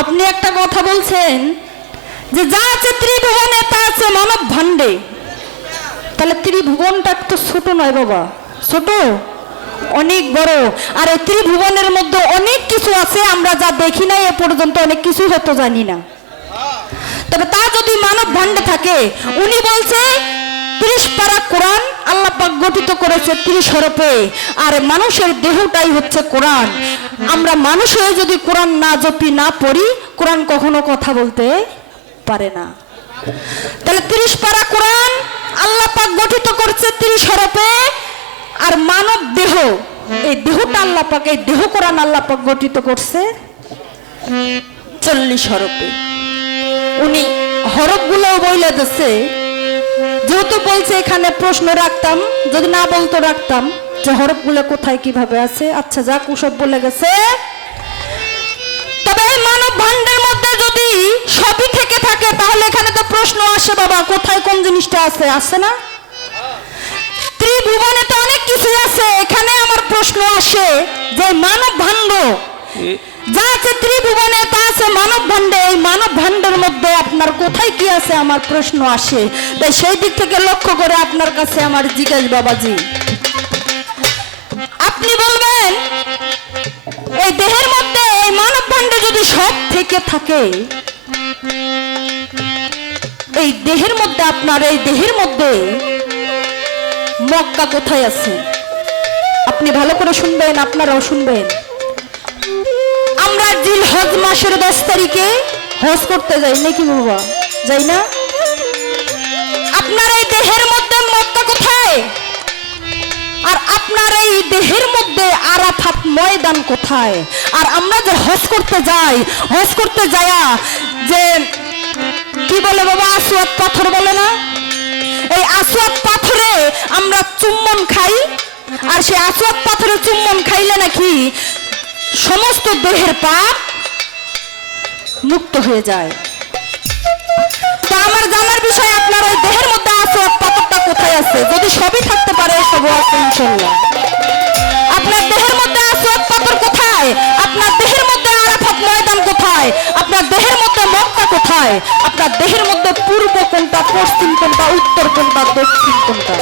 আপনি একটা কথা বলছেন যে যা আছে ত্রিভুবনে, তা আছে মানব ভাণ্ডে তাহলে ত্রিভুবনটা তো ছোট নয় বাবা। ছোট? অনেক বড়। আর এই ত্রিভুবনের মধ্যে অনেক কিছু আছে, আমরা যা দেখি না এ পর্যন্ত অনেক কিছু হয়তো জানি না। তবে তা যদি মানব ভাণ্ডে থাকে, উনি বলছে, ত্রিশ পারা কোরআন আল্লাহ পাক গঠিত করেছে ত্রিশ হরফে, আর মানুষের দেহটাই হচ্ছে কোরআন। আমরা মানুষ হয়ে যদি কোরআন না জপি, না পড়ি, কোরআন কখনো কথা বলতে পারে না। তাহলে তিরিশ পারা কোরআন আল্লাহ পাক গঠিত করছে ত্রিশ হরফে, আর মানব দেহ, এই দেহটা আল্লাহ পাক, এই দেহ কোরআন আল্লাহ পাক গঠিত করছে চল্লিশ হরপে উনি হরফগুলো বইলে দিচ্ছে। যেহেতু বলছে এখানে প্রশ্ন রাখতাম, যদি না বলতো রাখতাম। যে হরফগুলো কোথায় কীভাবে আছে? আচ্ছা যাক ওসব বলে গেছে। তবে মানব ভাণ্ডের মধ্যে যদি সবই থেকে থাকে তাহলে এখানে তো প্রশ্ন আসে বাবা কোথায় কোন জিনিসটা আছে? আছে না? ত্রিভুবনে তো অনেক কিছু আছে এখানে আমার প্রশ্ন আসে যে মানব ভাণ্ড যা আছে ত্রিভুবনে তা আছে মানব ভাণ্ডে এই মানব ভাণ্ডের মধ্যে আপনার কোথায় কি আছে? আমার প্রশ্ন আসে। তাই সেই দিক থেকে লক্ষ্য করে আপনার কাছে আমার জিজ্ঞেস বাবাজি। আপনি বলবেন, এই দেহের মধ্যে এই মানব ভাণ্ডে যদি সব থেকে থাকে, এই দেহের মধ্যে আপনার, এই দেহের মধ্যে মক্কা কোথায় আছে? আপনি ভালো করে শুনবেন, আপনারাও শুনবেন। আমরা জিল হজ মাসের দশ তারিখে হজ করতে যাই, নাকি বাবা? যাই না? আপনার এই দেহের মধ্যে আরাফাত ময়দান কোথায়? আর আমরা যে হজ করতে যাই, হজ করতে যায়া যে কি বলে বাবা আসুয়াত পাথর বলে না? এই আসুয়াত পাথরে আমরা চুম্বন খাই, আর সেই আসুয়াত পাথরে চুম্বন খাইলে নাকি সমস্ত দেহের পাপ মুক্ত হয়ে যায়। তো আমার জানার বিষয়, আপনার ওই দেহের মধ্যে আসুয়াত পাথরটা কোথায় আছে? যদি সবই থাকতে পারে সব ইনশাল্লাহ আপনার দেহের মধ্যে আসুয়াত পাথর কোথায়? আপনার দেহের মধ্যে আরাফাত ময়দান কোথায়? আপনার দেহের মধ্যে মক্কা কোথায়? আপনার দেহের মধ্যে পূর্ব কোনটা পশ্চিম কোনটা উত্তর কোনটা দক্ষিণ কোনটা?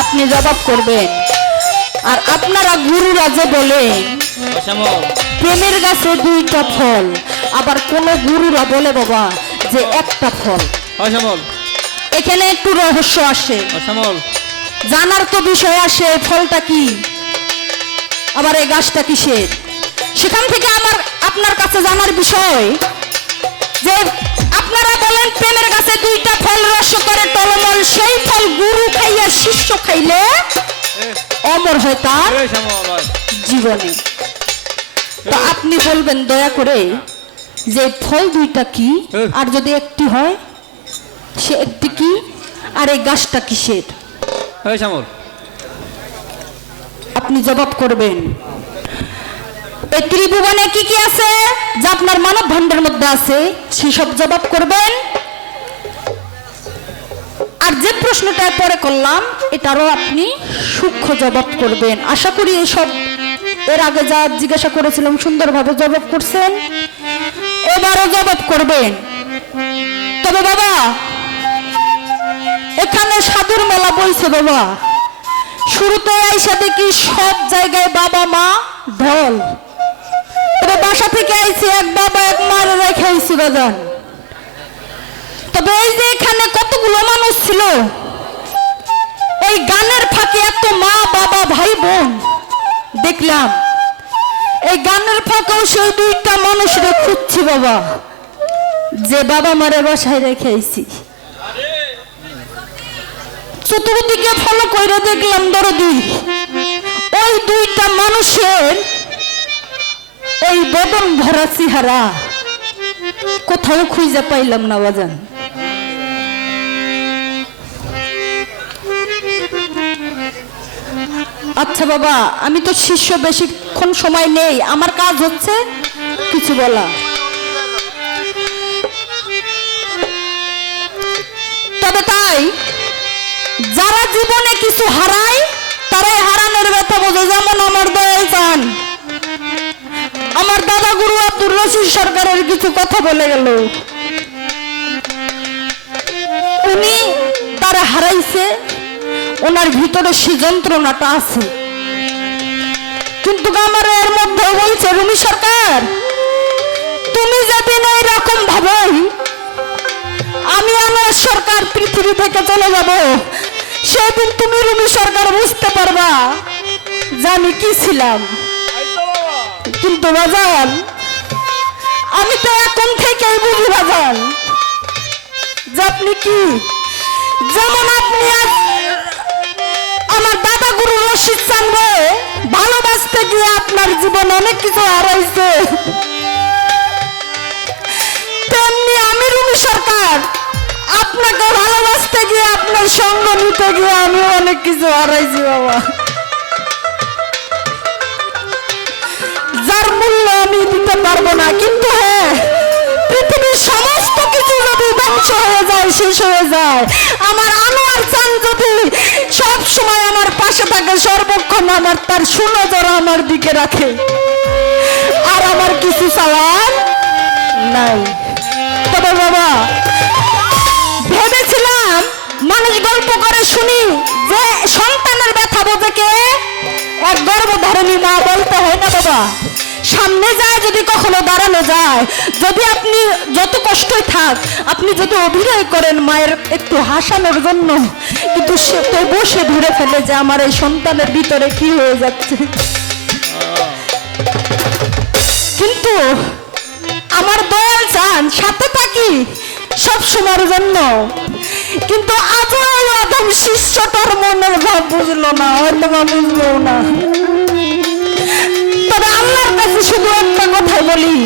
আপনি জবাব করবেন। আর আপনারা গুরুরা যে বলেন প্রেমের গাছে দুইটা ফল আবার কোন গুরুরা বলে বাবা যে একটা ফল। এখানে একটু রহস্য আসে। জানার তো বিষয় আসে ফলটা কি? আবার এই গাছটা কিসের? সেখান থেকে আমার আপনার কাছে জানার বিষয় যে আপনারা বলেন প্রেমের গাছে দুইটা ফল রস করে টলমল সেই ফল গুরু খাইয়া শিষ্য খাইলে অমর হয় তার জীবনে। তো আপনি বলবেন দয়া করে যে ফল দুইটা কি। আর যদি একটি হয় সে একটি কি? আর এই গাছটা কিসের? আপনি জবাব করবেন। এই ত্রিভুবনে কি কি আছে যা আপনার মানব ভাণ্ডের মধ্যে আছে? সেসব জবাব করবেন। আর যে প্রশ্নটা পরে করলাম, এটারও আপনি সূক্ষ্ম জবাব করবেন। আশা করি এসব এর আগে যা জিজ্ঞাসা করেছিলাম, সুন্দরভাবে জবাব করছেন। এবারও জবাব করবেন। তবে বাবা এখানে সাধুর মেলা বইছে বাবা। শুরুতে আইসা দেখি সব জায়গায় বাবা মা ঢল। তবে বাসা থেকে আইছি এক বাবা, এক মার রেখে আইছি বাজান তবে এই যে এখানে কতগুলো মানুষ ছিল, এই গানের ফাঁকে এত মা, বাবা, ভাই, বোন দেখলাম। এই গানের ফাঁকেও সেই দুইটা মানুষরে খুঁজছি বাবা, যে বাবা মারে বাসায় রেখে আইছি চতুর্দিকে ফলো করে দেখলাম দরদি। ওই দুইটা মানুষের ওই বদন ভরা চেহারা। কোথাও খুঁজে পাইলাম না বাজান। আচ্ছা বাবা, আমি তো শিষ্য বেশিক্ষণ সময় নেই। আমার কাজ হচ্ছে কিছু বলা। তবে তাই যারা জীবনে কিছু হারায়, তারাই হারানোর ব্যথা বোঝে। যেমন আমার দয়াল চান। আমার দাদা গুরু আব্দুর রশিদ সরকারের কিছু কথা বলে গেল। উনি তারা হারাইছে, ওনার ভিতরে সে যন্ত্রণাটা আছে। কিন্তু আমার এর মধ্যে বলছে, রুমি সরকার, তুমি যেদিন এইরকম ভাবোই আমি আমার সরকার পৃথিবী থেকে চলে যাব সেদিন তুমি রুমি সরকার বুঝতে পারবা যে আমি কি ছিলাম। কিন্তু বাজান, আমি তো এখন থেকেই বুঝি বাজান যে আপনি কি। যেমন আপনি আমার দাদা গুরু রশিদ চান্দে ভালোবাসতে গিয়ে আপনার জীবন অনেক কিছু হারাইছে। তেমনি আমি রুমি সরকার আপনাকে ভালোবাসতে গিয়ে, আপনার সঙ্গ নিতে গিয়ে আমি অনেক কিছু হারাইছি, বাবা। যার মূল্য আমি দিতে পারব না, কিন্তু হ্যাঁ পৃথিবীর সমস্ত কিছু যদি ধ্বংস হয়ে যায়, শেষ হয়ে যায়। আমার আনোয়ার চান যদি সব সময় আমার পাশে থাকে, সর্বক্ষণ আমার তার সুনজর আমার দিকে রাখে। আর আমার কিছু চাওয়ার নাই। তবে বাবা ভেবেছিলাম মানুষ গল্প করে শুনি যে সন্তানের ব্যথা বোঝে কে? এক গর্ভধারণী মা বলতে হয় না বাবা, সামনে যায় যদি কখনো দাঁড়ানো যায়। যদি আপনি যত কষ্টই থাক, আপনি যদি অভিনয় করেন মায়ের একটু হাসানোর জন্য, কিন্তু সে তো বসে ধরে ফেলে যে আমার এই সন্তানের ভিতরে কি হয়ে যাচ্ছে। কিন্তু আমার দয়াল চান, সাথে থাকি। সব সময়ের জন্য। কিন্তু আজও অধম শিষ্যটার মনের ভাব বুঝলো না হয়তো বা বুঝলো না। তবে আল্লাহর কাছে শুধু একটা কথা বলি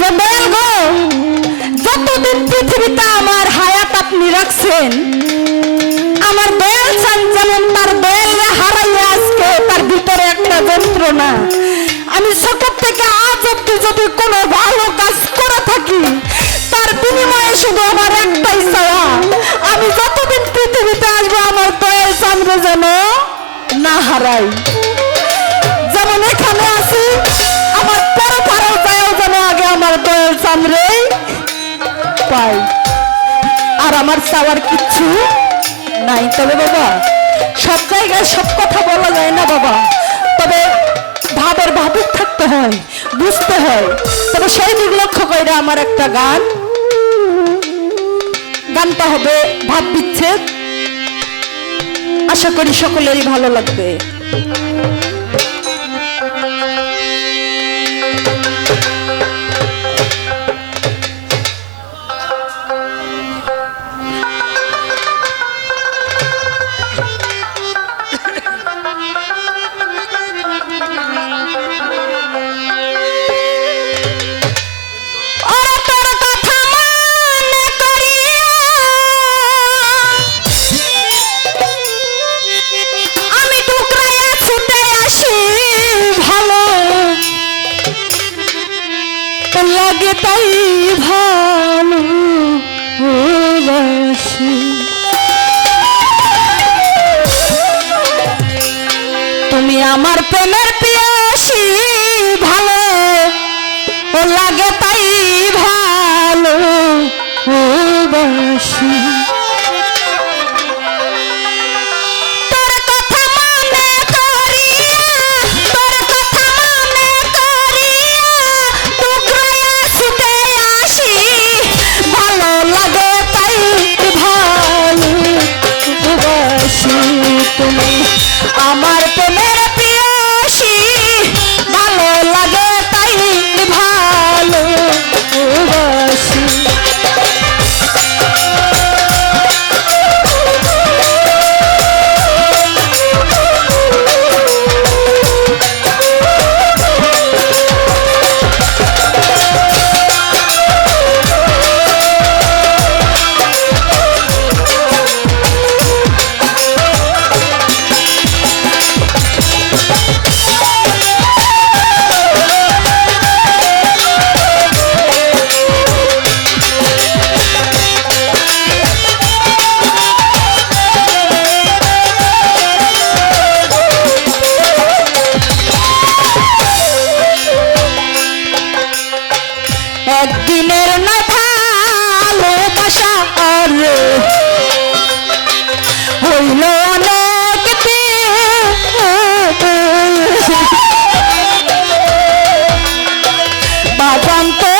যে গো, যতদিন পৃথিবীতে আমার হায়াত আপনি রাখছেন, আমার দয়াল চান যেমন তার দয়ালে হারাইয়া আজকে তার ভিতরে একটা যন্ত্রণা। আমি ছোট থেকে আজ অব্দি যদি কোনো ভালো কাজ শুধু আমার একটাই চাওয়া আমি যতদিন পৃথিবীতে আসব, আমার দয়াল চান্দ্র যেন না হারাই যেমন এখানে আছি, আমার পরে পরেও যায়ও যেন আগে আমার দয়াল চান্দ্রে পাই। আর আমার চাওয়ার কিচ্ছু নাই। তবে বাবা, সব জায়গায় সব কথা বলা যায় না বাবা। তবে ভাবের ভাবুক থাকতে হয়, বুঝতে হয়। তবে সেই দিক লক্ষ্য করে আমার একটা গান গানটা হবে ভাব বিচ্ছেদ। আশা করি সকলেরই ভালো লাগবে। প্রেমের পিয়াসি ভালো ও লাগে তাই ভালো বাসি Pampa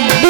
লাগবে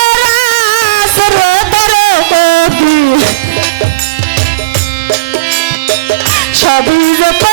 Shabiza.